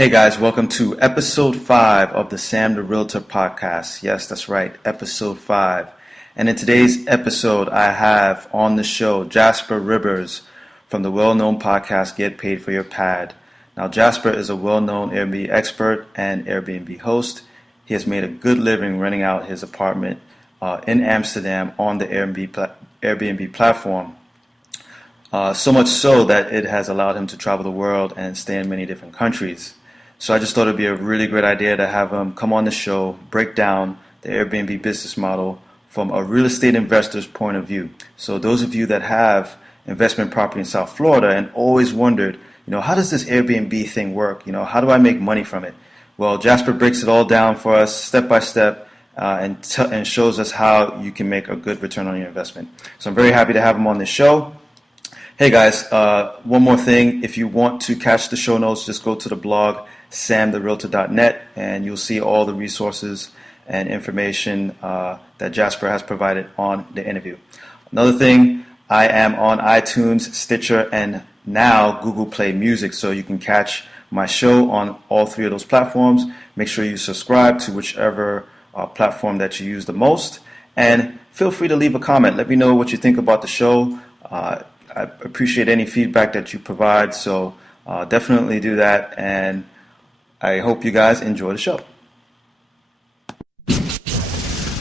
Hey guys, welcome to episode 5 of the Sam the Realtor podcast. Yes, that's right, episode 5. And in today's episode, I have on the show Jasper Ribbers from the well-known podcast Get Paid for Your Pad. Now, Jasper is a well-known Airbnb expert and Airbnb host. He has made a good living renting out his apartment in Amsterdam on the Airbnb platform. So much so that it has allowed him to travel the world and stay in many different countries. So I just thought it'd be a really great idea to have him come on the show, break down the Airbnb business model from a real estate investor's point of view. So those of you that have investment property in South Florida and always wondered, how does this Airbnb thing work? How do I make money from it? Well, Jasper breaks it all down for us step by step and shows us how you can make a good return on your investment. So I'm very happy to have him on the show. Hey guys, one more thing. If you want to catch the show notes, just go to the blog samtherealtor.net and you'll see all the resources and information that Jasper has provided on the interview. Another thing, I am on iTunes, Stitcher, and now Google Play Music, so you can catch my show on all 3 of those platforms. Make sure you subscribe to whichever platform that you use the most, and feel free to leave a comment. Let me know what you think about the show. I appreciate any feedback that you provide, so definitely do that, and I hope you guys enjoy the show.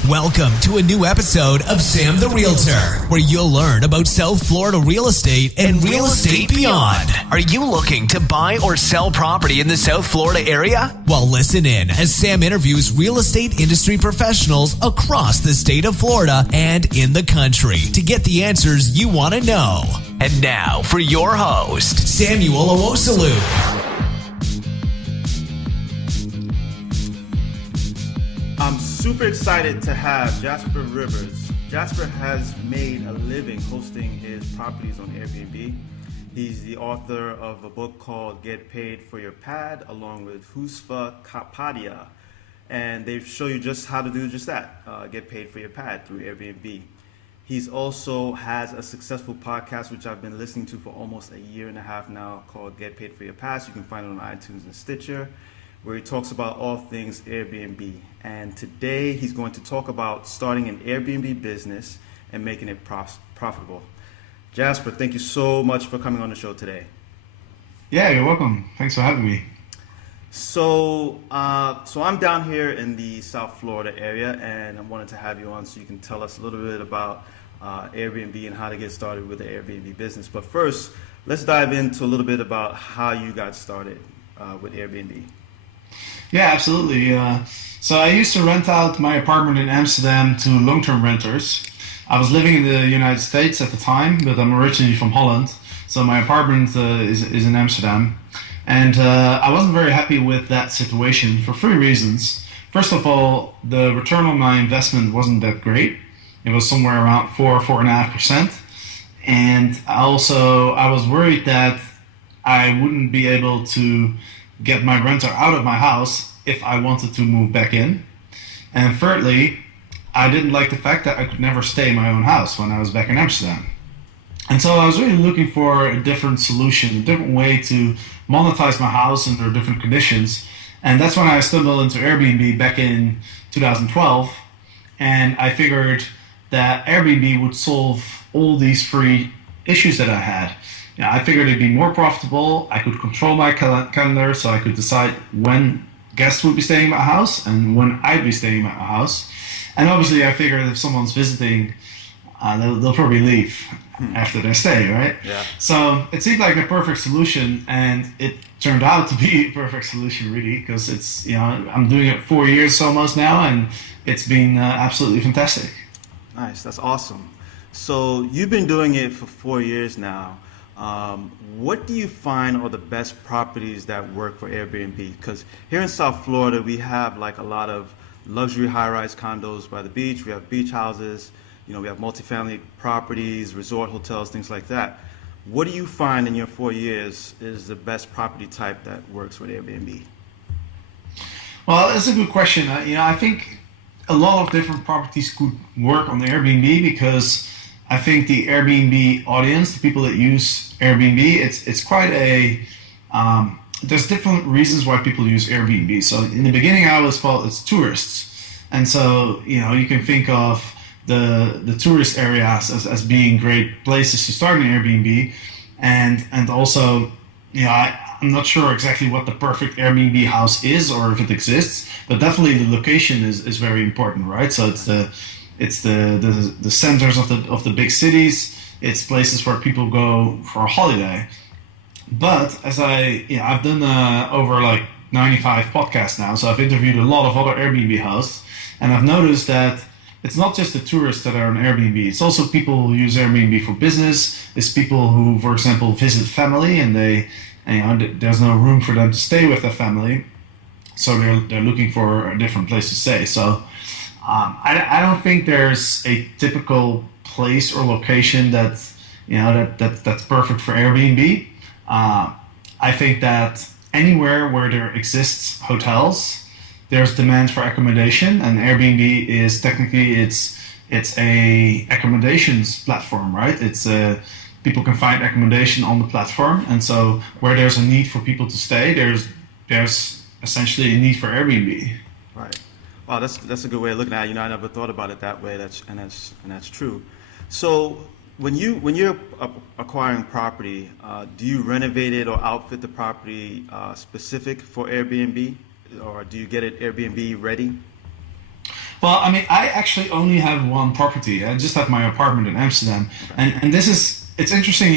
Welcome to a new episode of Sam the Realtor, where you'll learn about South Florida real estate and real estate beyond. Are you looking to buy or sell property in the South Florida area? Well, listen in as Sam interviews real estate industry professionals across the state of Florida and in the country to get the answers you want to know. And now for your host, Samuel Owosalu. I'm super excited to have Jasper Ribbers. Jasper has made a living hosting his properties on Airbnb. He's the author of a book called Get Paid for Your Pad, along with Husfa Kapadia. And they show you just how to do just that, get paid for your pad through Airbnb. He's also has a successful podcast, which I've been listening to for almost a year and a half now, called Get Paid for Your Pad. You can find it on iTunes and Stitcher, where he talks about all things Airbnb. And today he's going to talk about starting an Airbnb business and making it profitable. Jasper, thank you so much for coming on the show today. Yeah, you're welcome. Thanks for having me. So I'm down here in the South Florida area, and I wanted to have you on so you can tell us a little bit about Airbnb and how to get started with the Airbnb business. But first, let's dive into a little bit about how you got started with Airbnb. Yeah, absolutely. So I used to rent out my apartment in Amsterdam to long-term renters. I was living in the United States at the time, but I'm originally from Holland. So my apartment is in Amsterdam. And I wasn't very happy with that situation for 3 reasons. First of all, the return on my investment wasn't that great. It was somewhere around 4.5%. And I was worried that I wouldn't be able to get my renter out of my house if I wanted to move back in. And thirdly, I didn't like the fact that I could never stay in my own house when I was back in Amsterdam. And so I was really looking for a different solution, a different way to monetize my house under different conditions. And that's when I stumbled into Airbnb back in 2012. And I figured that Airbnb would solve all these 3 issues that I had. I figured it'd be more profitable. I could control my calendar, so I could decide when guests would be staying at my house and when I'd be staying at my house. And obviously, I figured if someone's visiting, they'll probably leave after their stay, right? Yeah. So it seemed like a perfect solution, and it turned out to be a perfect solution, really, because it's I'm doing it 4 years almost now, and it's been absolutely fantastic. Nice, that's awesome. So you've been doing it for 4 years now. What do you find are the best properties that work for Airbnb? Because here in South Florida, we have like a lot of luxury high-rise condos by the beach. We have beach houses, we have multifamily properties, resort hotels, things like that. What do you find in your 4 years is the best property type that works with Airbnb? Well, that's a good question. I think a lot of different properties could work on Airbnb because I think the Airbnb audience, the people that use Airbnb, it's quite a there's different reasons why people use Airbnb. So in the beginning, I always thought it's tourists, and so you can think of the tourist areas as being great places to start an Airbnb, and also I'm not sure exactly what the perfect Airbnb house is or if it exists, but definitely the location is very important, right? So it's the centers of the big cities. It's places where people go for a holiday. But as I've done over like 95 podcasts now, so I've interviewed a lot of other Airbnb hosts, and I've noticed that it's not just the tourists that are on Airbnb. It's also people who use Airbnb for business. It's people who, for example, visit family, and there's no room for them to stay with their family, so they're looking for a different place to stay. So I don't think there's a typical place or location that's perfect for Airbnb. I think that anywhere where there exists hotels, there's demand for accommodation, and Airbnb is technically it's a accommodations platform, right? It's people can find accommodation on the platform, and so where there's a need for people to stay, there's essentially a need for Airbnb. Right. Wow, that's a good way of looking at it. I never thought about it that way. That's true. So when you're acquiring property, do you renovate it or outfit the property specific for Airbnb, or do you get it Airbnb ready? Well, I mean, I actually only have one property. I just have my apartment in Amsterdam, and it's interesting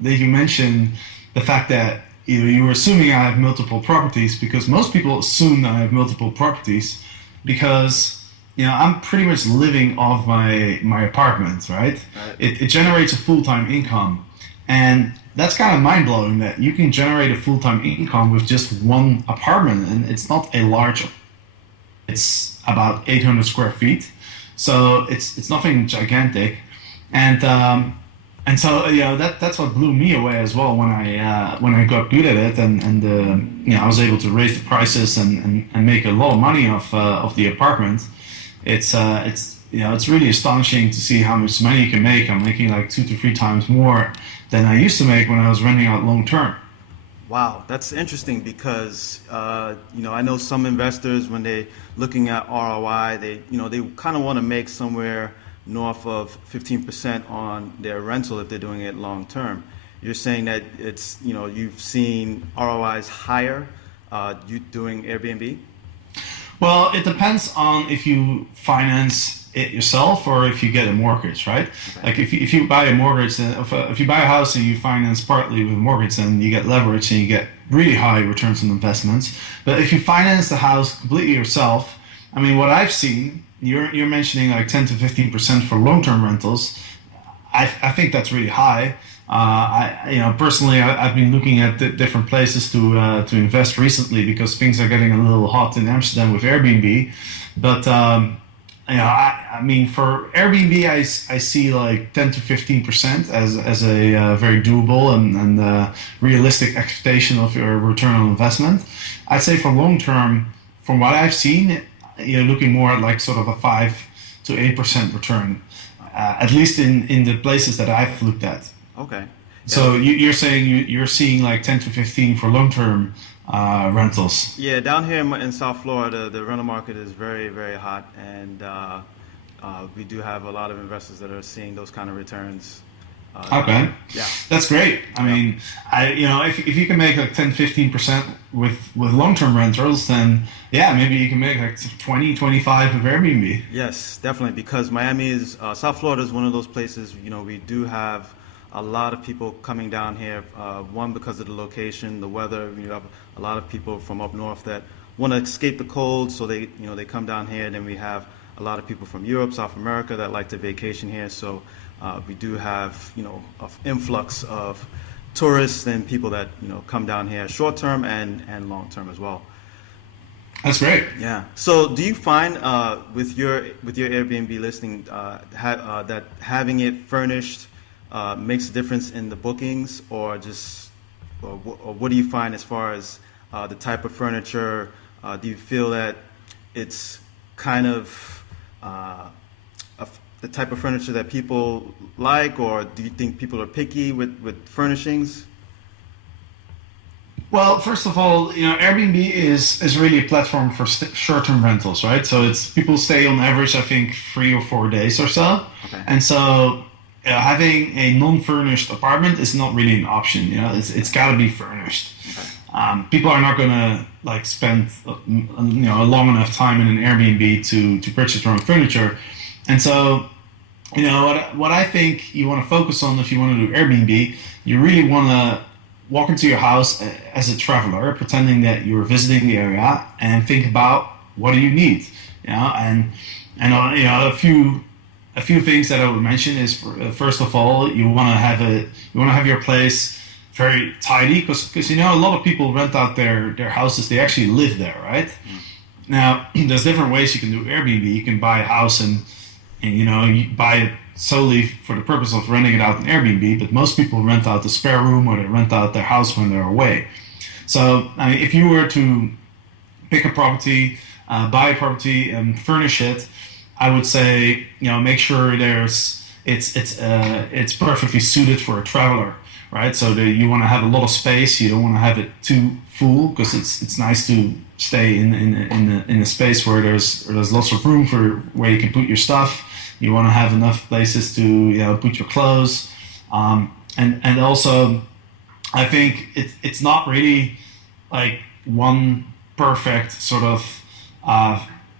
that you mentioned the fact that you were assuming I have multiple properties, because most people assume that I have multiple properties because I'm pretty much living off my apartment, right? It generates a full-time income, and that's kind of mind-blowing that you can generate a full-time income with just one apartment, and it's not a large. It's about 800 square feet, so it's nothing gigantic, and so that's what blew me away as well when I got good at it, and I was able to raise the prices and make a lot of money off the apartment. It's really astonishing to see how much money you can make. I'm making like 2 to 3 times more than I used to make when I was renting out long term. Wow, that's interesting because I know some investors, when they're looking at ROI, they kind of want to make somewhere north of 15% on their rental if they're doing it long term. You're saying that you've seen ROIs higher you doing Airbnb? Well, it depends on if you finance it yourself or if you get a mortgage, right? Okay. Like if you buy a mortgage, if you buy a house and you finance partly with a mortgage, then you get leverage and you get really high returns on investments. But if you finance the house completely yourself, I mean, what I've seen, you're mentioning like 10 to 15% for long-term rentals. I think that's really high. Personally, I've been looking at different places to invest recently because things are getting a little hot in Amsterdam with Airbnb. But I mean, for Airbnb, I see like 10 to 15% as a very doable and realistic expectation of your return on investment. I'd say for long term, from what I've seen, you're looking more at like sort of a 5 to 8% return, at least in the places that I've looked at. Okay. So you're saying you're seeing like 10 to 15 for long-term rentals? Yeah, down here in South Florida, the rental market is very, very hot, and we do have a lot of investors that are seeing those kind of returns. Okay. Yeah. That's great. I mean, if you can make like 10, 15% with long-term rentals, then yeah, maybe you can make like 20, 25 of Airbnb. Yes, definitely, because Miami is, South Florida is one of those places, we do have a lot of people coming down here, one because of the location, the weather. You have a lot of people from up north that want to escape the cold, so they come down here. And then we have a lot of people from Europe, South America that like to vacation here. So we do have an influx of tourists and people that come down here short term and long term as well. That's great. Yeah. So do you find with your Airbnb listing that having it furnished makes a difference in the bookings, or what do you find as far as the type of furniture? Do you feel that it's kind of the type of furniture that people like, or do you think people are picky with furnishings? Well, first of all, Airbnb is really a platform for short-term rentals, right? So it's people stay on average, I think, 3 or 4 days or so, Okay. and so having a non-furnished apartment is not really an option. It's got to be furnished. People are not going to like spend a long enough time in an Airbnb to purchase their own furniture, and so what I think you want to focus on if you want to do Airbnb, you really want to walk into your house as a traveler, pretending that you're visiting the area, and think about what do you need, and a few things that I would mention is first of all you want to have your place very tidy because a lot of people rent out their houses, they actually live there, right? Now there's different ways you can do Airbnb. You can buy a house and you buy it solely for the purpose of renting it out in Airbnb, but most people rent out the spare room or they rent out their house when they're away. So if you were to pick a property, buy a property and furnish it, I would say make sure it's perfectly suited for a traveler, right? So you want to have a lot of space. You don't want to have it too full because it's nice to stay in a space where there's lots of room for where you can put your stuff. You want to have enough places to put your clothes, and also I think it's not really like one perfect sort of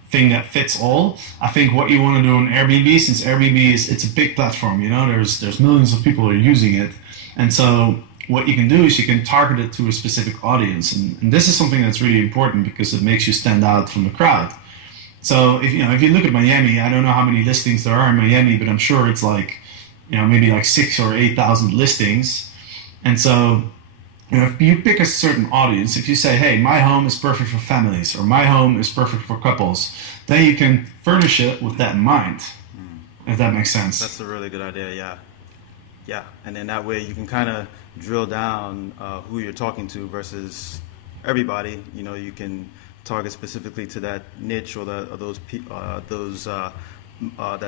thing that fits all. I think what you want to do on Airbnb, since Airbnb it's a big platform, there's millions of people who are using it, and so what you can do is you can target it to a specific audience, and this is something that's really important because it makes you stand out from the crowd. So if you look at Miami, I don't know how many listings there are in Miami, but I'm sure it's like maybe like 6,000 or 8,000 listings. And so if you pick a certain audience, if you say, hey, my home is perfect for families or my home is perfect for couples, then you can furnish it with that in mind. If that makes sense. That's a really good idea. Yeah. Yeah, and then that way you can kind of drill down who you're talking to versus everybody. You can target specifically to that niche or that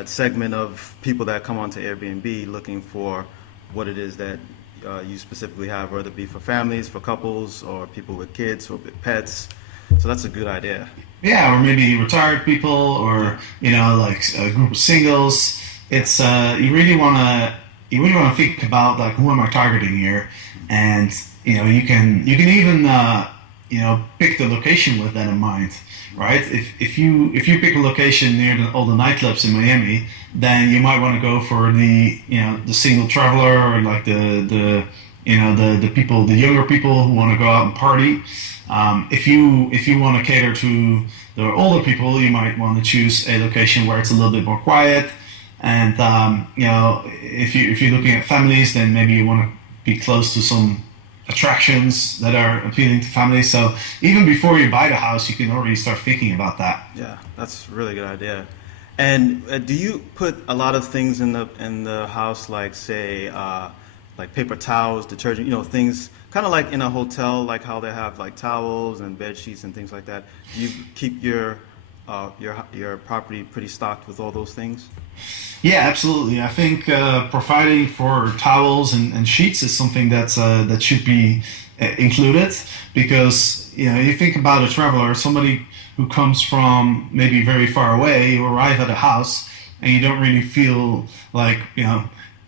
segment of people that come onto Airbnb looking for what it is that you specifically have, whether it be for families, for couples, or people with kids or with pets. So that's a good idea. Yeah, or maybe retired people, or like a group of singles. It's you really want to think about like who am I targeting here, and you can even pick the location with that in mind, right? If you pick a location near all the nightclubs in Miami, then you might want to go for the single traveler, or like the people, the younger people who want to go out and party. If you want to cater to the older people, you might want to choose a location where it's a little bit more quiet. And if you're looking at families, then maybe you want to be close to some attractions that are appealing to families. So even before you buy the house, you can already start thinking about that. Yeah, that's a really good idea. And do you put a lot of things in the house, like say like paper towels, detergent, things kind of like in a hotel, like how they have like towels and bed sheets and things like that? Do you keep your property pretty stocked with all those things? Yeah, absolutely. I think providing for towels and sheets is something that should be included, because you think about a traveler, somebody who comes from maybe very far away, you arrive at a house and you don't really feel like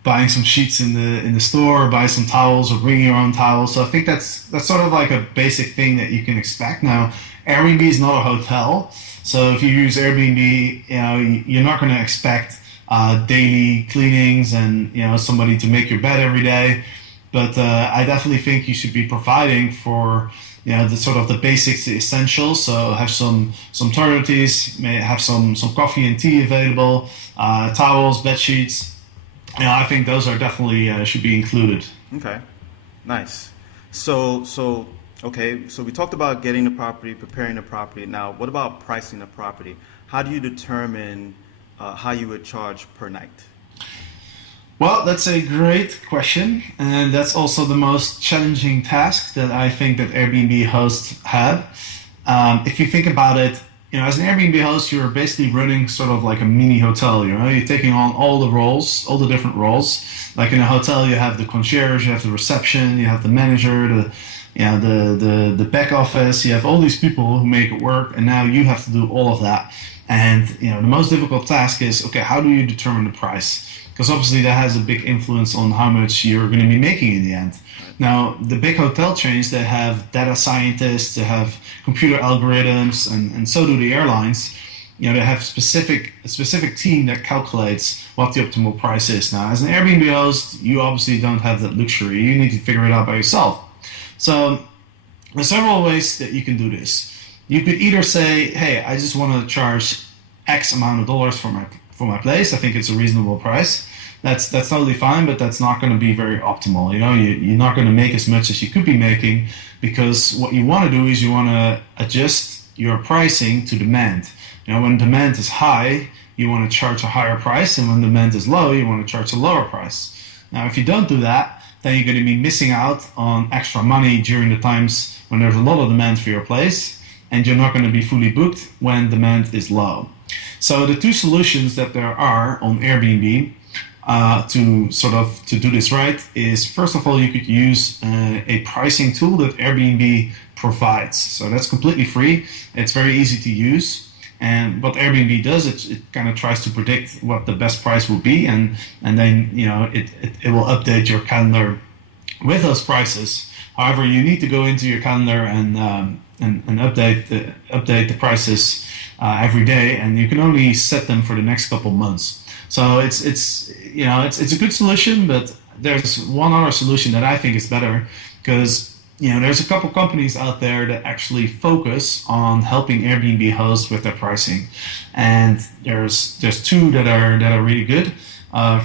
buying some sheets in the store, or buy some towels, or bring your own towels. So I think that's sort of like a basic thing that you can expect. Now, Airbnb is not a hotel, so if you use Airbnb, you're not going to expect daily cleanings and somebody to make your bed every day. But I definitely think you should be providing for the sort of the basics, the essentials. So have some toiletries, may have some coffee and tea available, towels, bed sheets. I think those are definitely should be included. Okay, nice. So okay, so we talked about getting the property, preparing the property. Now, what about pricing the property? How do you determine how you would charge per night? Well, that's a great question, and that's also the most challenging task that I think that Airbnb hosts have. If you think about it, as an Airbnb host, you're basically running sort of like a mini hotel. You're taking on all the roles, all the different roles. Like in a hotel, you have the concierge, you have the reception, you have the manager, the back office. You have all these people who make it work, and now you have to do all of that. And the most difficult task is, okay, how do you determine the price? Because obviously that has a big influence on how much you're going to be making in the end. Now, the big hotel chains, they have data scientists, they have computer algorithms, and so do the airlines. They have a specific team that calculates what the optimal price is. Now, as an Airbnb host, you obviously don't have that luxury. You need to figure it out by yourself. So there's several ways that you can do this. You could either say, hey, I just want to charge X amount of dollars for my place. I think it's a reasonable price. That's totally fine, but that's not going to be very optimal. You're not going to make as much as you could be making, because what you want to do is you want to adjust your pricing to demand. When demand is high, you want to charge a higher price, and when demand is low, you want to charge a lower price. Now, if you don't do that, then you're going to be missing out on extra money during the times when there's a lot of demand for your place, and you're not going to be fully booked when demand is low. So the two solutions that there are on Airbnb to do this right is, first of all, you could use a pricing tool that Airbnb provides. So that's completely free. It's very easy to use. And what Airbnb does, it kind of tries to predict what the best price will be, and then it will update your calendar with those prices. However, you need to go into your calendar and update the prices every day, and you can only set them for the next couple months. So it's a good solution, but there's one other solution that I think is better, because there's a couple companies out there that actually focus on helping Airbnb hosts with their pricing, and there's two that are really good.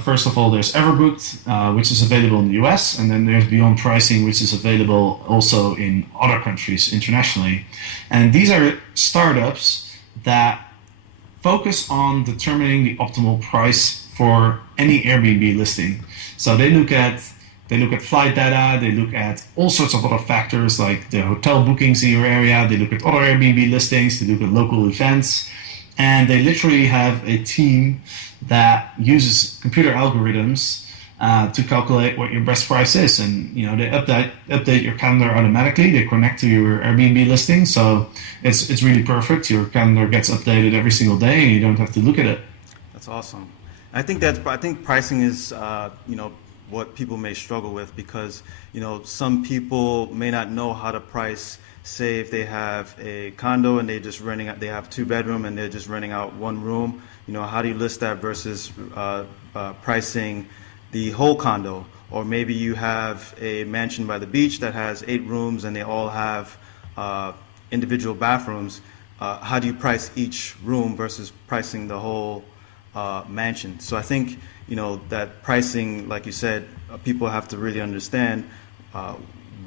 First of all, there's Everbooked, which is available in the US, and then there's Beyond Pricing, which is available also in other countries internationally. And these are startups that focus on determining the optimal price for any Airbnb listing. So they look at flight data, they look at all sorts of other factors like the hotel bookings in your area, they look at other Airbnb listings, they look at local events, and they literally have a team that uses computer algorithms to calculate what your best price is. And they update your calendar automatically. They connect to your Airbnb listing, so it's really perfect. Your calendar gets updated every single day, and you don't have to look at it. That's awesome. I think pricing is what people may struggle with, because some people may not know how to price. Say if they have a condo and they have 2-bedroom and they're just renting out one room. How do you list that versus pricing the whole condo? Or maybe you have a mansion by the beach that has 8 rooms and they all have individual bathrooms. How do you price each room versus pricing the whole mansion? So I think that pricing, like you said, people have to really understand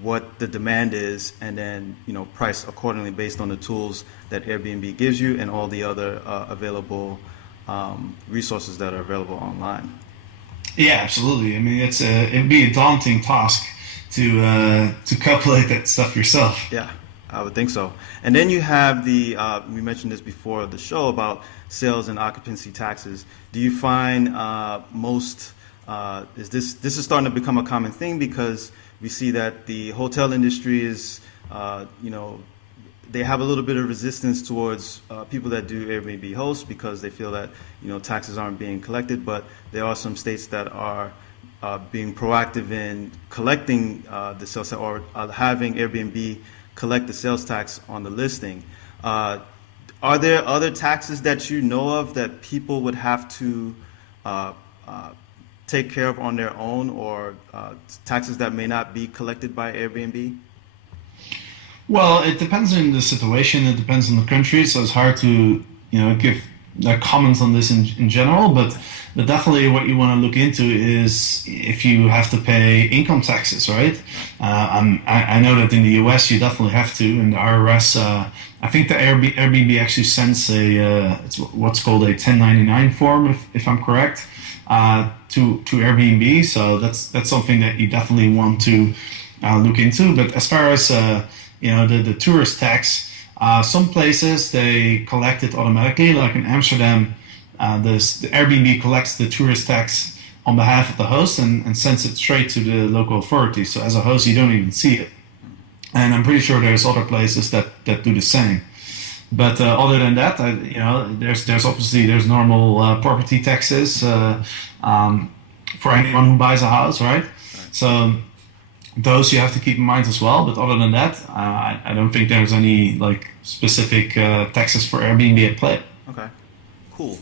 what the demand is, and then price accordingly based on the tools that Airbnb gives you and all the other available resources that are available online. Yeah, absolutely. I mean, it'd be a daunting task to calculate that stuff yourself. Yeah, I would think so. And then you have we mentioned this before the show about sales and occupancy taxes. Do you find this is starting to become a common thing, because we see that the hotel industry is, they have a little bit of resistance towards people that do Airbnb hosts, because they feel that taxes aren't being collected. But there are some states that are being proactive in collecting the sales tax, or having Airbnb collect the sales tax on the listing. Are there other taxes that you know of that people would have to take care of on their own, or taxes that may not be collected by Airbnb? Well, it depends on the situation. It depends on the country. So it's hard to give comments on this in general. But definitely, what you want to look into is if you have to pay income taxes, right? I know that in the US you definitely have to. In the IRS, I think the Airbnb actually sends it's what's called a 1099 form, if I'm correct, to Airbnb. So that's something that you definitely want to look into. But as far as the tourist tax, some places they collect it automatically, like in Amsterdam. The Airbnb collects the tourist tax on behalf of the host and sends it straight to the local authority. So as a host, you don't even see it. and I'm pretty sure there's other places that do the same. But other than that, there's obviously there's normal property taxes for anyone who buys a house, right? So those you have to keep in mind as well. But other than that, I don't think there's any like specific taxes for Airbnb at play. Okay, cool.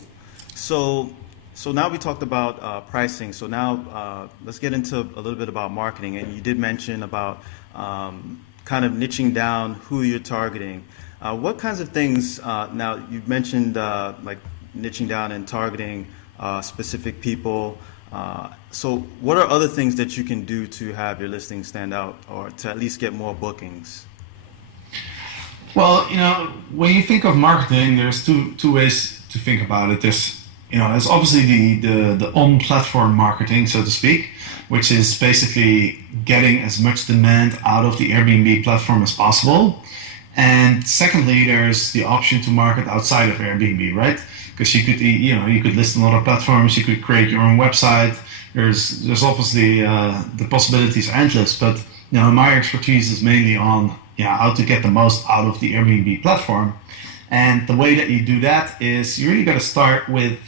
So, so now we talked about pricing. So now let's get into a little bit about marketing. And you did mention about kind of niching down who you're targeting. What kinds of things? Now you mentioned like niching down and targeting specific people. So, what are other things that you can do to have your listing stand out, or to at least get more bookings? Well, when you think of marketing, there's two ways to think about it. There's obviously the on-platform marketing, so to speak, which is basically getting as much demand out of the Airbnb platform as possible. And secondly, there's the option to market outside of Airbnb, right? Because you could list on other platforms, you could create your own website. There's obviously the possibilities are endless, but my expertise is mainly on how to get the most out of the Airbnb platform. And the way that you do that is you really got to start with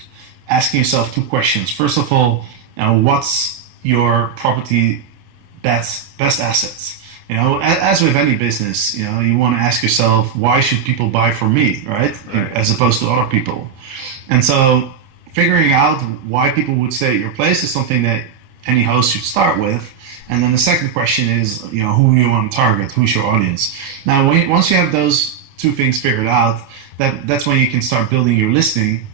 asking yourself two questions. First of all, what's your property best assets? As with any business, you want to ask yourself, why should people buy from me, right? As opposed to other people. And so figuring out why people would stay at your place is something that any host should start with. And then the second question is, who you want to target, who's your audience. Now, once you have those two things figured out, that's when you can start building your listing.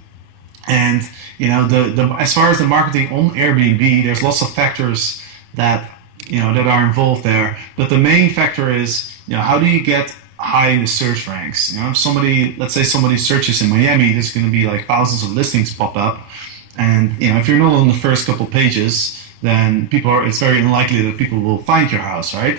And as far as the marketing on Airbnb, there's lots of factors that that are involved there. But the main factor is, how do you get high in the search ranks? If let's say somebody searches in Miami, there's going to be like thousands of listings pop up. And if you're not on the first couple pages, then it's very unlikely that people will find your house, right?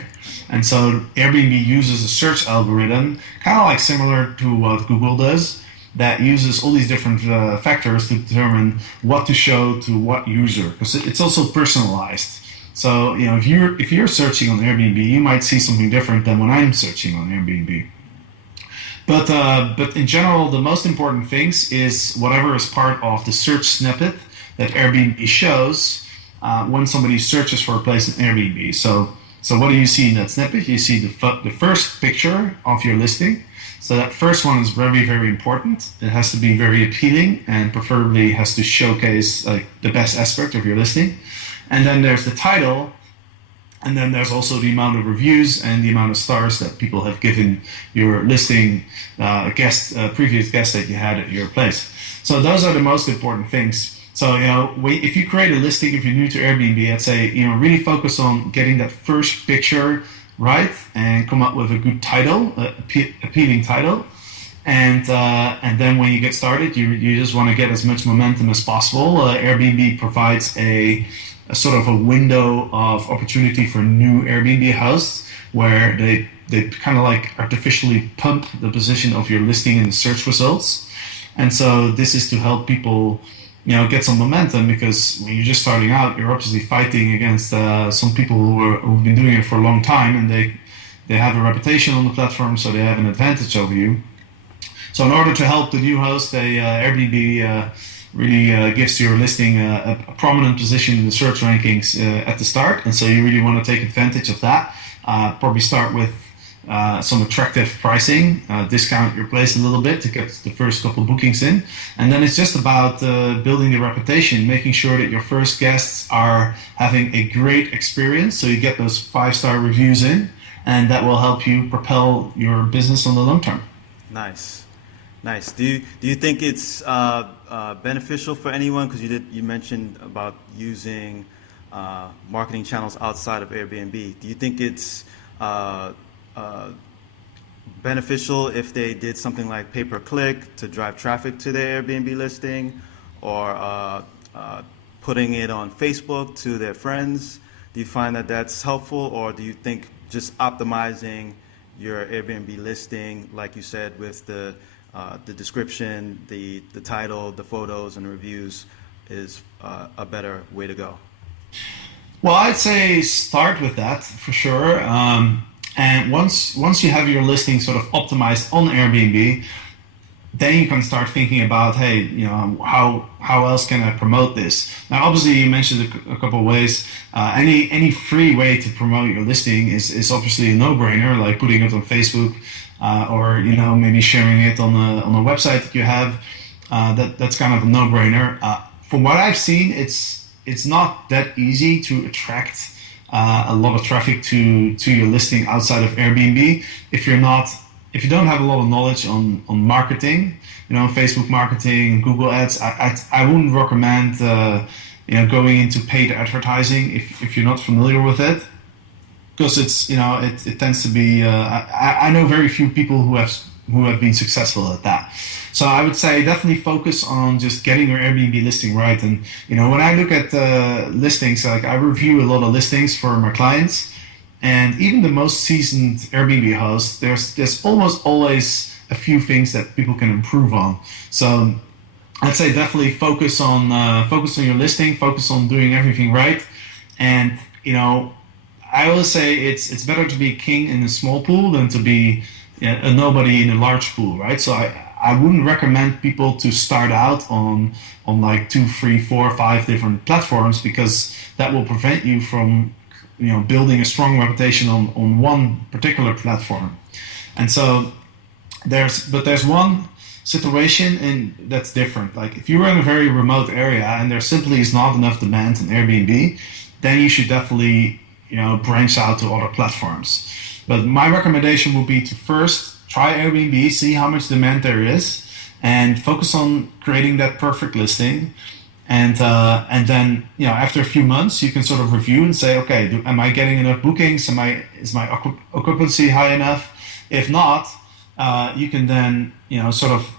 And so Airbnb uses a search algorithm, kind of like similar to what Google does, that uses all these different factors to determine what to show to what user, because it's also personalized. So if you're searching on Airbnb, you might see something different than when I'm searching on Airbnb. But in general, the most important things is whatever is part of the search snippet that Airbnb shows when somebody searches for a place in Airbnb. So what do you see in that snippet? You see the first picture of your listing. So that first one is very, very important. It has to be very appealing and preferably has to showcase like the best aspect of your listing. And then there's the title, and then there's also the amount of reviews and the amount of stars that people have given your listing, previous guest that you had at your place. So those are the most important things. So if you create a listing, if you're new to Airbnb, I'd say really focus on getting that first picture right and come up with a good title, appealing title. And then when you get started, you just want to get as much momentum as possible. Airbnb provides a sort of a window of opportunity for new Airbnb hosts where they kind of like artificially pump the position of your listing in the search results. And so this is to help people get some momentum, because when you're just starting out, you're obviously fighting against some people who've been doing it for a long time, and they have a reputation on the platform, so they have an advantage over you. So in order to help the new host, Airbnb really gives your listing a prominent position in the search rankings at the start, and so you really want to take advantage of that. Probably start with some attractive pricing, discount your place a little bit to get the first couple bookings in, and then it's just about building the reputation, making sure that your first guests are having a great experience, so you get those 5-star reviews in, and that will help you propel your business on the long term. Nice. Do you think it's beneficial for anyone? Because you mentioned about using marketing channels outside of Airbnb. Do you think it's beneficial if they did something like pay-per-click to drive traffic to their Airbnb listing, or putting it on Facebook to their friends? Do you find that that's helpful, or do you think just optimizing your Airbnb listing, like you said, with the description, the title, the photos, and the reviews is a better way to go? Well, I'd say start with that for sure. And once you have your listing sort of optimized on Airbnb, then you can start thinking about, hey, how else can I promote this? Now, obviously, you mentioned a couple of ways. Any free way to promote your listing is obviously a no-brainer, like putting it on Facebook, or maybe sharing it on a website that you have. That's kind of a no-brainer. From what I've seen, it's not that easy to attract a lot of traffic to your listing outside of Airbnb if you don't have a lot of knowledge on marketing, Facebook marketing, Google ads. I wouldn't recommend going into paid advertising if you're not familiar with it, because it tends to be. I know very few people who have been successful at that. So I would say definitely focus on just getting your Airbnb listing right. And when I look at listings, like I review a lot of listings for my clients, and even the most seasoned Airbnb hosts, there's almost always a few things that people can improve on. So I'd say definitely focus on your listing, focus on doing everything right. And I always say it's better to be a king in a small pool than to be a nobody in a large pool, right? So I wouldn't recommend people to start out on like 2, 3, 4, 5 different platforms, because that will prevent you from building a strong reputation on one particular platform. And so there's one situation and that's different. Like if you're in a very remote area and there simply is not enough demand on Airbnb, then you should definitely branch out to other platforms. But my recommendation would be to first try Airbnb, see how much demand there is, and focus on creating that perfect listing. And then after a few months, you can sort of review and say, okay, am I getting enough bookings? Is my occupancy high enough? If not, you can then sort of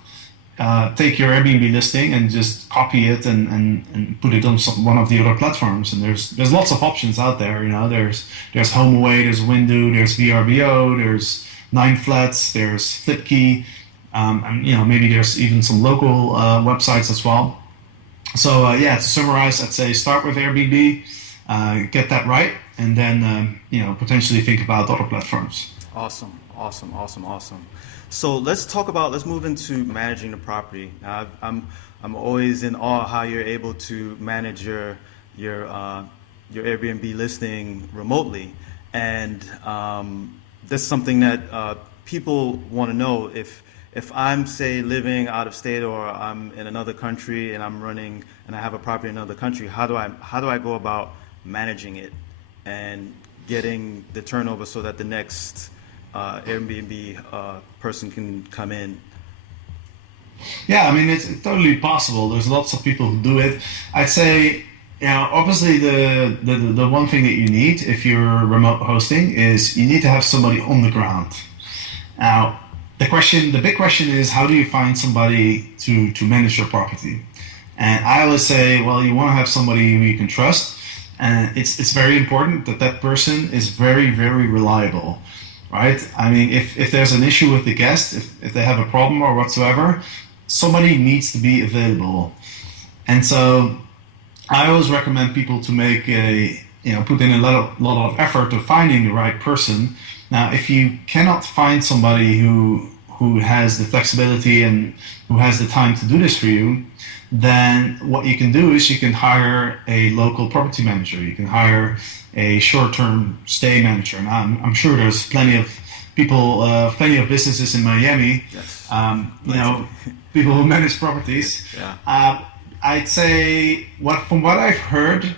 take your Airbnb listing and just copy it and put it on one of the other platforms. And there's lots of options out there. There's HomeAway, there's Window, there's VRBO, there's 9Flats, there's Flipkey, and maybe there's even some local websites as well. So to summarize, I'd say start with Airbnb, get that right, and then potentially think about other platforms. Awesome. So let's move into managing the property. Now, I'm always in awe how you're able to manage your Airbnb listing remotely, and that's something that people want to know. If I'm, say, living out of state, or I'm in another country and I have a property in another country, how do I go about managing it and getting the turnover so that the next Airbnb person can come in? Yeah, I mean, it's totally possible. There's lots of people who do it. I'd say, obviously the one thing that you need if you're remote hosting is you need to have somebody on the ground. Now, the big question is, how do you find somebody to manage your property? And I always say, well, you want to have somebody who you can trust, and it's very important that person is very, very reliable, right? I mean, if there's an issue with the guest, if they have a problem or whatsoever, somebody needs to be available. And so I always recommend people to make put in a lot of effort to finding the right person. Now, if you cannot find somebody who has the flexibility and who has the time to do this for you, then what you can do is you can hire a local property manager. You can hire a short-term stay manager. Now, I'm sure there's plenty of people, plenty of businesses in Miami, yes. People who manage properties. Yeah. I'd say from what I've heard,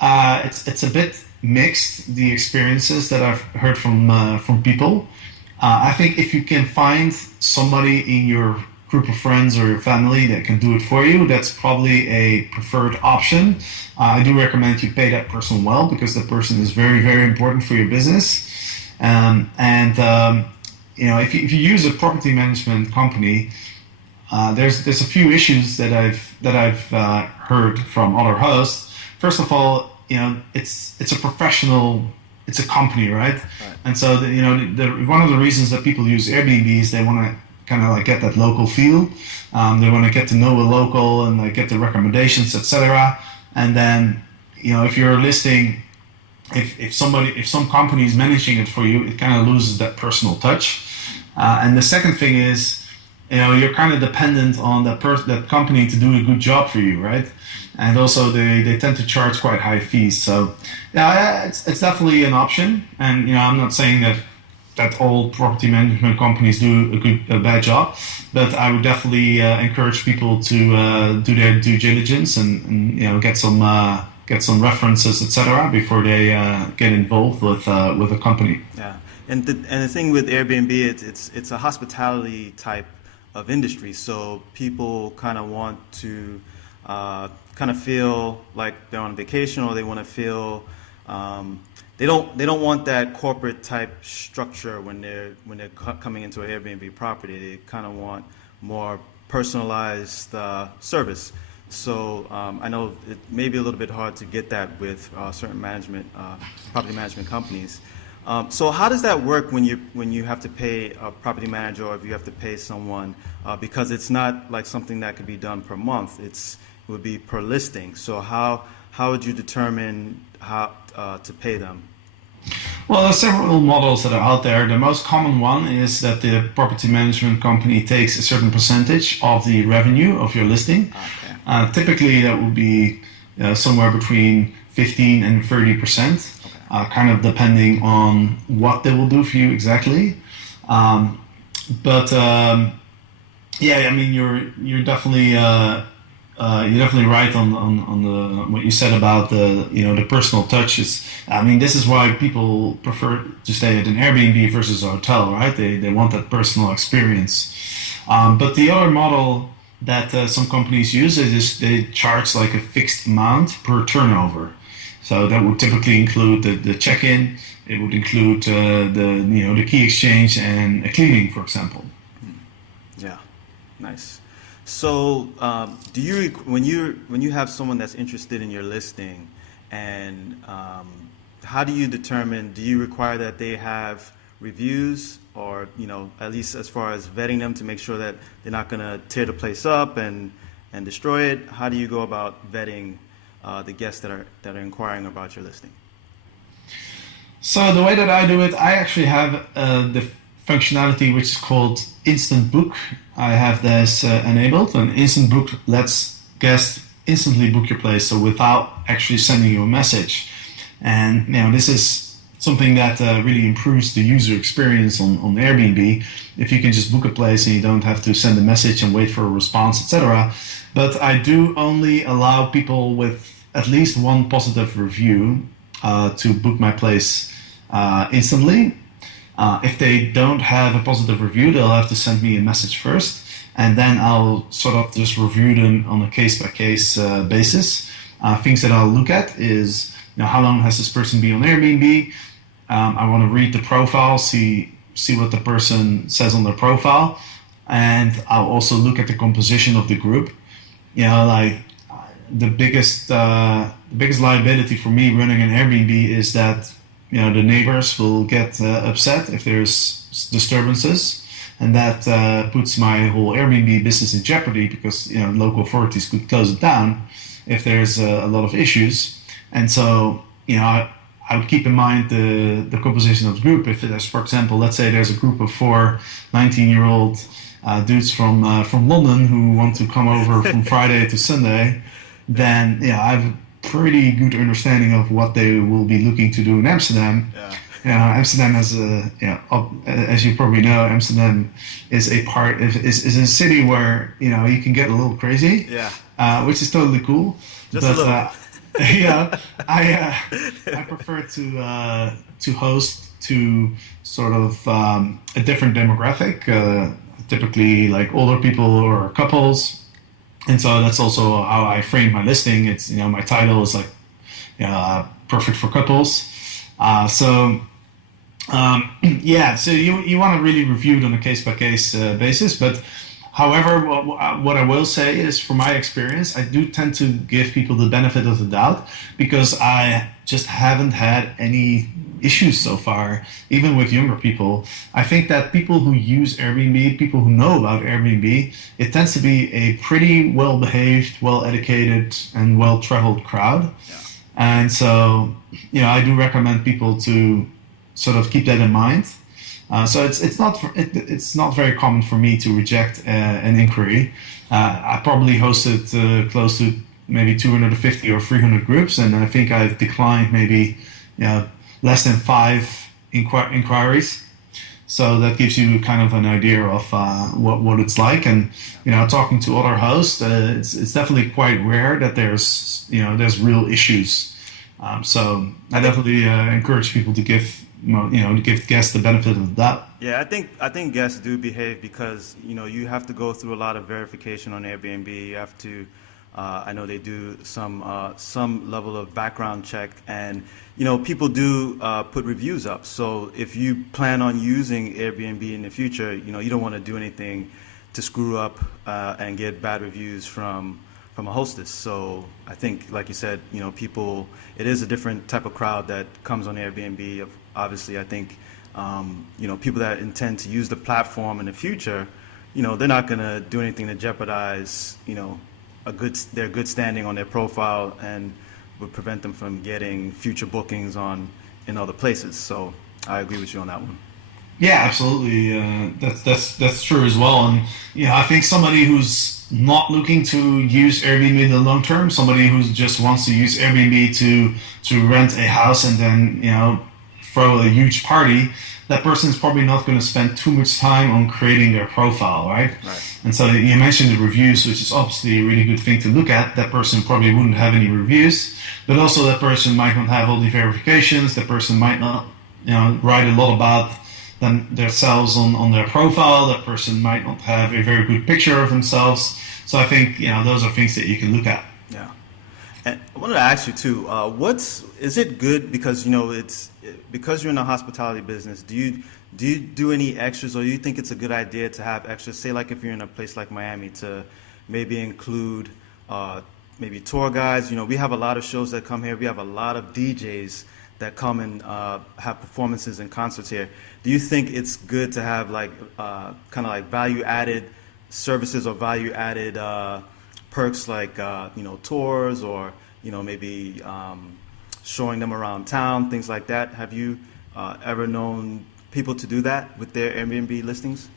it's a bit mixed, the experiences that I've heard from people. I think if you can find somebody in your group of friends or your family that can do it for you, that's probably a preferred option. I do recommend you pay that person well, because that person is very, very important for your business. If you use a property management company, there's a few issues that I've heard from other hosts. First of all, it's a professional, it's a company, right? And so one of the reasons that people use Airbnb is they want to kind of like get that local feel. They want to get to know a local and get the recommendations, etc. And then if you're listing if some company is managing it for you, it kind of loses that personal touch. And the second thing is, you're kind of dependent on that company to do a good job for you, right? And also they tend to charge quite high fees. So yeah, it's definitely an option. And I'm not saying that all property management companies do a bad job, but I would definitely encourage people to do their due diligence and get some references, etc., before they get involved with a company. Yeah, and the thing with Airbnb, it's a hospitality type of industry, so people kind of want to kind of feel like they're on vacation, or they want to feel they don't want that corporate type structure when they're coming into an Airbnb property. They kind of want more personalized service. So I know it may be a little bit hard to get that with certain property management companies. So how does that work when you have to pay a property manager, or if you have to pay someone, because it's not like something that could be done per month. It would be per listing. So how would you determine how to pay them? Well, there's several models that are out there. The most common one is that the property management company takes a certain percentage of the revenue of your listing. Okay. Typically, that would be somewhere between 15 and 30%, okay. Kind of depending on what they will do for you exactly. Yeah, I mean, you're definitely right on the what you said about the personal touches. I mean, this is why people prefer to stay at an Airbnb versus a hotel, right? They want that personal experience. But the other model that some companies use is they charge like a fixed amount per turnover. So that would typically include the check-in. It would include the key exchange and a cleaning, for example. Yeah, nice. So, do you when you have someone that's interested in your listing, and how do you determine? Do you require that they have reviews, or at least as far as vetting them to make sure that they're not going to tear the place up and destroy it? How do you go about vetting the guests that are inquiring about your listing? So the way that I do it, I actually have the functionality which is called Instant Book. I have this enabled, and Instant Book lets guests instantly book your place, so without actually sending you a message. And this is something that really improves the user experience on Airbnb. If you can just book a place and you don't have to send a message and wait for a response, etc. But I do only allow people with at least one positive review to book my place instantly. If they don't have a positive review, they'll have to send me a message first, and then I'll sort of just review them on a case-by-case basis. Things that I'll look at is, how long has this person been on Airbnb? I want to read the profile, see what the person says on their profile, and I'll also look at the composition of the group. Like the biggest liability for me running an Airbnb is that the neighbors will get upset if there's disturbances, and that puts my whole Airbnb business in jeopardy, because local authorities could close it down if there's a lot of issues. And so I would keep in mind the composition of the group. If there's, for example, let's say there's a group of 4 19-year-old dudes from London who want to come over from Friday to Sunday, then I have pretty good understanding of what they will be looking to do in Amsterdam. Yeah. Amsterdam has as you probably know, Amsterdam is a city where you can get a little crazy. Yeah. Which is totally cool. Just a little. I prefer to host to sort of a different demographic, typically like older people or couples. And so that's also how I frame my listing. It's my title is like perfect for couples. So you want to really review it on a case-by-case basis. But however, what I will say is, from my experience, I do tend to give people the benefit of the doubt, because I just haven't had any issues so far, even with younger people. I think that people who use Airbnb, people who know about Airbnb, it tends to be a pretty well-behaved, well-educated, and well-traveled crowd. And so, I do recommend people to sort of keep that in mind. So it's not very common for me to reject an inquiry. I probably hosted close to maybe 250 or 300 groups, and I think I've declined maybe less than five inquiries. So that gives you kind of an idea of what it's like. And talking to other hosts, it's definitely quite rare that there's real issues. So I definitely encourage people to give guests the benefit of the doubt. Yeah, I think guests do behave because you have to go through a lot of verification on Airbnb. You have to, I know they do some level of background check, and people do put reviews up. So if you plan on using Airbnb in the future, you don't want to do anything to screw up and get bad reviews from a hostess. So I think, like you said, people, it is a different type of crowd that comes on Airbnb. Obviously, I think, people that intend to use the platform in the future, they're not going to do anything to jeopardize, their good standing on their profile, and would prevent them from getting future bookings in other places. So I agree with you on that one. Yeah, absolutely. That's true as well. And I think somebody who's not looking to use Airbnb in the long term, somebody who just wants to use Airbnb to rent a house and then throw a huge party, that person is probably not going to spend too much time on creating their profile, right? Right. And so you mentioned the reviews, which is obviously a really good thing to look at. That person probably wouldn't have any reviews, but also that person might not have all the verifications. That person might not, write a lot about themselves on their profile. That person might not have a very good picture of themselves. So I think those are things that you can look at. Yeah. And I wanted to ask you too, is it good because because you're in the hospitality business, do you do any extras, or do you think it's a good idea to have extras? Say like if you're in a place like Miami, to maybe include maybe tour guides. We have a lot of shows that come here. We have a lot of DJs that come and have performances and concerts here. Do you think it's good to have like kind of like value added services or value added perks like tours, or maybe showing them around town, things like that? Have you ever known people to do that with their Airbnb listings?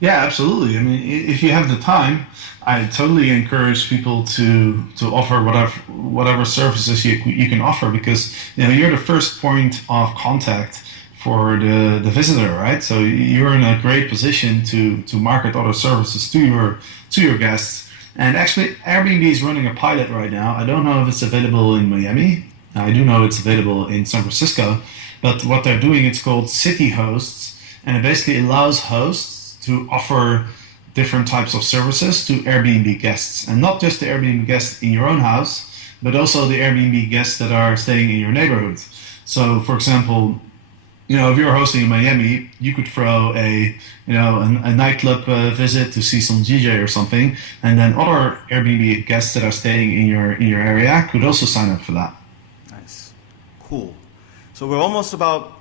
Yeah, absolutely. I mean, if you have the time, I totally encourage people to offer whatever services you can offer, because you're the first point of contact for the visitor, right? So you're in a great position to market other services to your guests. And actually, Airbnb is running a pilot right now. I don't know if it's available in Miami. I do know it's available in San Francisco. But what they're doing, it's called City Hosts, and it basically allows hosts to offer different types of services to Airbnb guests, and not just the Airbnb guests in your own house, but also the Airbnb guests that are staying in your neighborhood. So, for example, if you're hosting in Miami, you could throw a nightclub visit to see some DJ or something, and then other Airbnb guests that are staying in your area could also sign up for that. Nice, cool. So we're almost about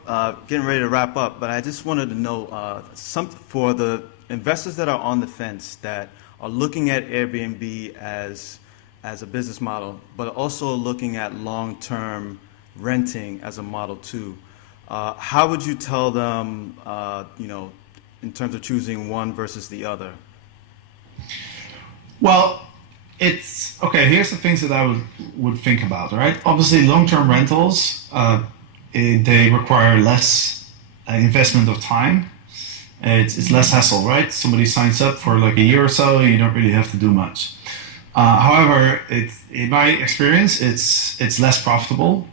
getting ready to wrap up, but I just wanted to know something for the investors that are on the fence, that are looking at Airbnb as a business model, but also looking at long-term renting as a model too. How would you tell them, in terms of choosing one versus the other? Well, it's okay. Here's the things that I would think about. Right, obviously, long-term rentals. They require less investment of time. It's less hassle, right? Somebody signs up for like a year or so, you don't really have to do much. However, in my experience, it's less profitable.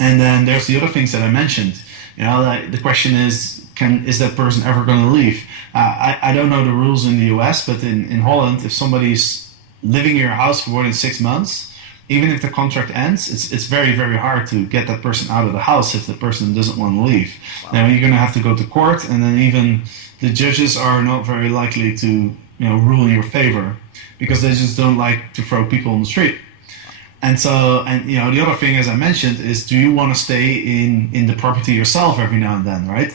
And then there's the other things that I mentioned. Like the question is that person ever going to leave? I don't know the rules in the US, but in Holland, if somebody's living in your house for more than 6 months, even if the contract ends, it's very, very hard to get that person out of the house if the person doesn't want to leave. Wow. Now you're going to have to go to court, and then even the judges are not very likely to rule in your favor, because they just don't like to throw people on the street. And the other thing, as I mentioned, is, do you want to stay in the property yourself every now and then, right?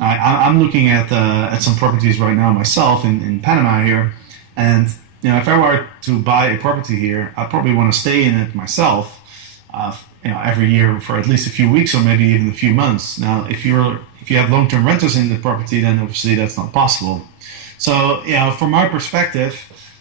I'm looking at some properties right now myself in Panama here, and if I were to buy a property here, I probably want to stay in it myself every year for at least a few weeks or maybe even a few months. Now, if you have long-term renters in the property, then obviously that's not possible. So, from my perspective,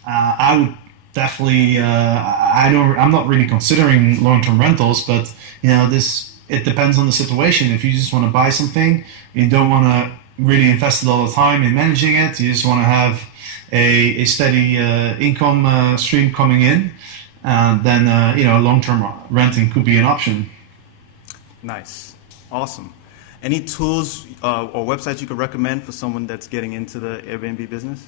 I would definitely. I'm not really considering long-term rentals, but it depends on the situation. If you just want to buy something, you don't want to really invest a lot of time in managing it. You just want to have a steady income stream coming in. Then long-term renting could be an option. Nice, awesome. Any tools or websites you could recommend for someone that's getting into the Airbnb business?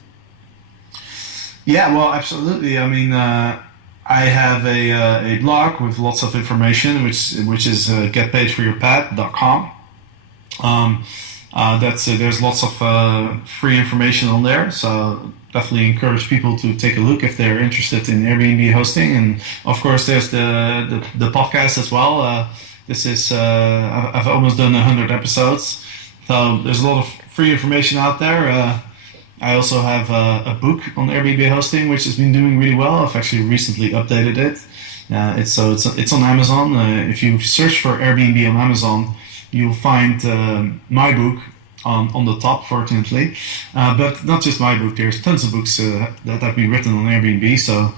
Yeah, well, absolutely. I mean, I have a blog with lots of information, which is getpaidforyourpad.com. There's lots of free information on there, so definitely encourage people to take a look if they're interested in Airbnb hosting. And of course, there's the podcast as well. This is I've almost done 100 episodes, so there's a lot of free information out there. I also have a book on Airbnb hosting, which has been doing really well. I've actually recently updated it. It's on Amazon. If you search for Airbnb on Amazon, you'll find my book on the top, fortunately. But not just my book. There's tons of books that have been written on Airbnb. So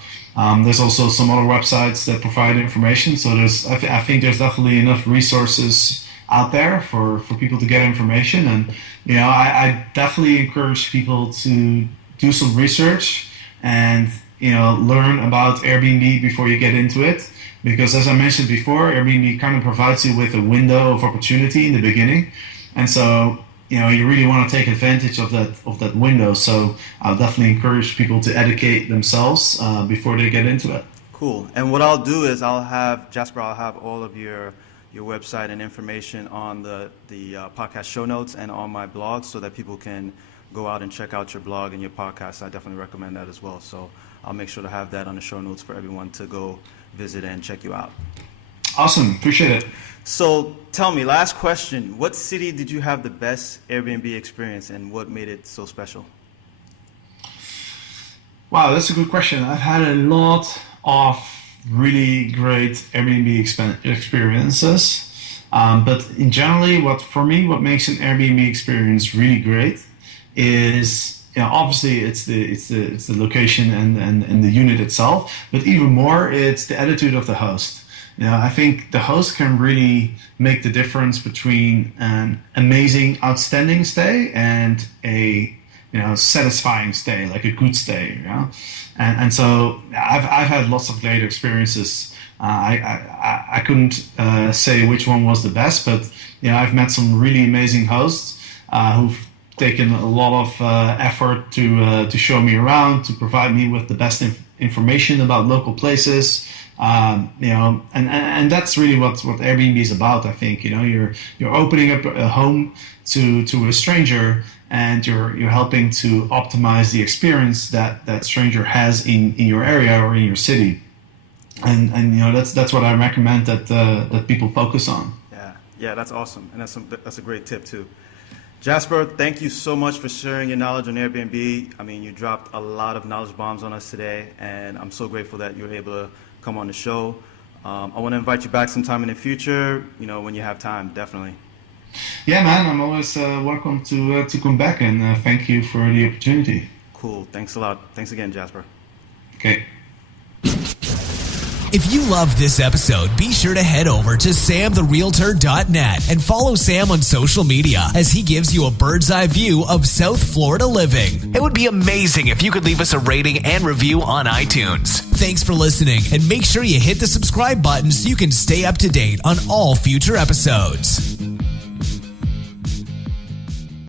there's also some other websites that provide information. So I think there's definitely enough resources out there for people to get information. And I definitely encourage people to do some research and learn about Airbnb before you get into it. Because as I mentioned before, Airbnb kind of provides you with a window of opportunity in the beginning, and so you really want to take advantage of that window. So I'll definitely encourage people to educate themselves before they get into it. Cool. And what I'll do is I'll have all of your website and information on the podcast show notes and on my blog, so that people can go out and check out your blog and your podcast. I definitely recommend that as well. So I'll make sure to have that on the show notes for everyone to go visit and check you out. Awesome. Appreciate it. So tell me, last question, what city did you have the best Airbnb experience and what made it so special? Wow, that's a good question. I've had a lot of really great Airbnb experiences. But in generally, what makes an Airbnb experience really great is, obviously it's the location and the unit itself, but even more, it's the attitude of the host. I think the host can really make the difference between an amazing, outstanding stay and a satisfying stay, like a good stay. And so I've had lots of great experiences. I couldn't say which one was the best, but I've met some really amazing hosts who've taken a lot of effort to show me around, to provide me with the best information about local places. And that's really what Airbnb is about. I think you're opening up a home to a stranger, and you're helping to optimize the experience that stranger has in your area or in your city. And that's what I recommend that people focus on. Yeah, that's awesome, and that's a great tip too. Jasper, thank you so much for sharing your knowledge on Airbnb. I mean, you dropped a lot of knowledge bombs on us today, and I'm so grateful that you were able to come on the show. I want to invite you back sometime in the future, when you have time, definitely. Yeah, man, I'm always welcome to come back, and thank you for the opportunity. Cool, thanks a lot. Thanks again, Jasper. Okay. If you loved this episode, be sure to head over to samtherealtor.net and follow Sam on social media as he gives you a bird's eye view of South Florida living. It would be amazing if you could leave us a rating and review on iTunes. Thanks for listening, and make sure you hit the subscribe button so you can stay up to date on all future episodes.